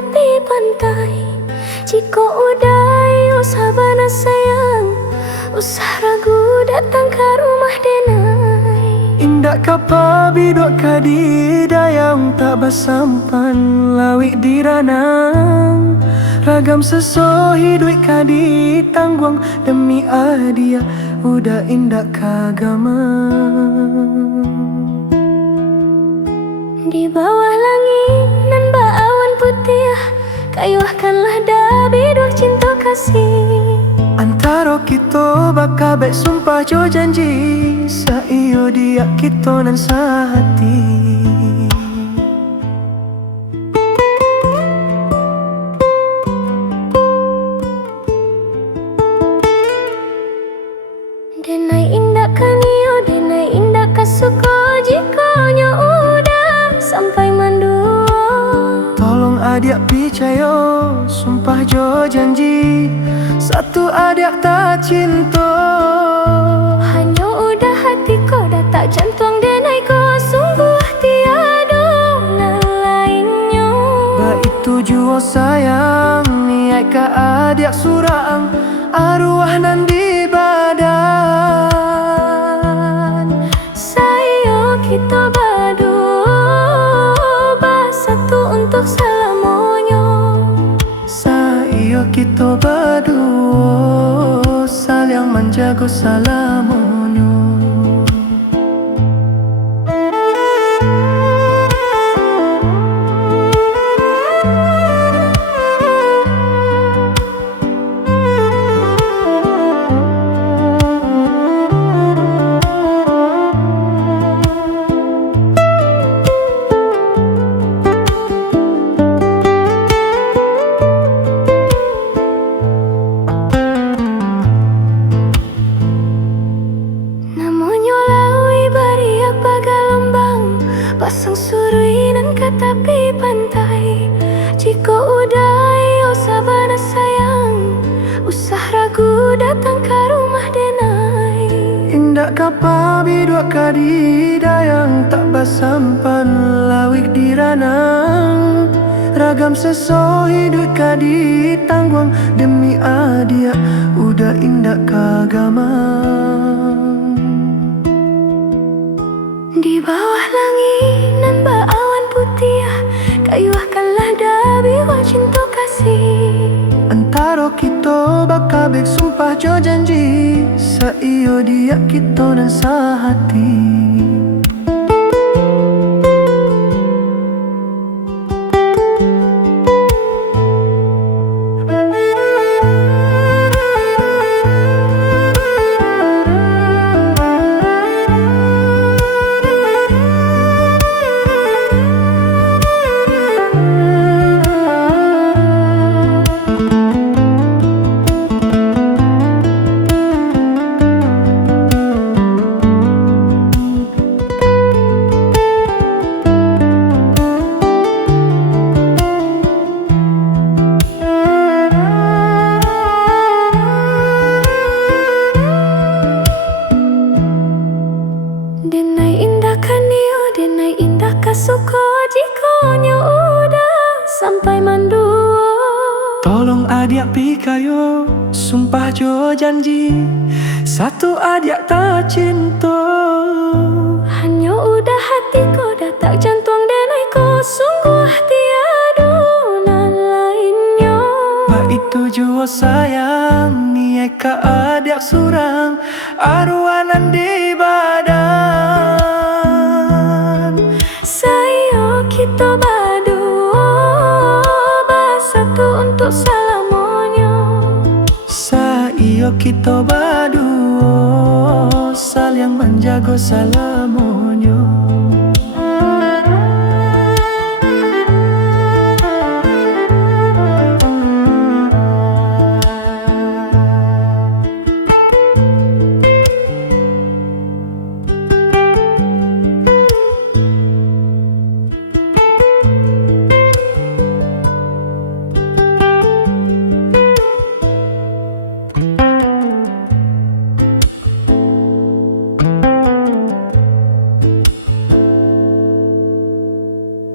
tepi pantai. Jika udai usah bana sayang, usah ragu datang ke rumah denai. Indak kapa bidok kadi dayang tak basampan lawik di ranang. Ragam sesohi duit kadi tangguang demi adia udah indak kagama. Di bawah langit nan baawan putih, kayuhkanlah dabi dua cinta kasih. Antara kita bakal baik sumpah jo janji, saiyo dia kita nan sehati. Denai indak kanio, denai indak kasuko, jika nyo udah sampai mandu. Tolong adik percaya, sumpah jo janji, satu adik tak cinta. Hanya udah hatiku dah tak jantung denai ko, sungguh tiada nan lainnya. Ba itu jua sayang, niat ka adik surang, arwah nan di badan. Sayo kita badu satu untuk selamanya. Sayo kita berdua saling menjaga selamanya. Pasang surui nan ke tepi pantai. Jika udai usah bana sayang, usah ragu datang ke rumah denai. Indak kapa bidua kadi dayang tak basampan lawik di ranang. Ragam sesohi duit kadi tangguang demi adia udah indak kagama. Di bawah langit nan baawan putih, kayuhkanlah dabi wa cinta kasih. Antara kita bakal baik sumpah jo janji, saiyo dia kita nan sehati. Denai indah kanio, denai indah kasuko, jika nyo udah sampai mandu. Tolong adik pikayo, sumpah jo janji, satu adik tak cinta. Hanya udah hatiku dah tak jantung denai ko, sungguh tiada nan lainnya. Ba itu jua sayang, niat ka adik surang, arwah nan di badan. Sayo kita berdua bersatu untuk selamanya. Sayo kita berdua saling menjaga selamanya.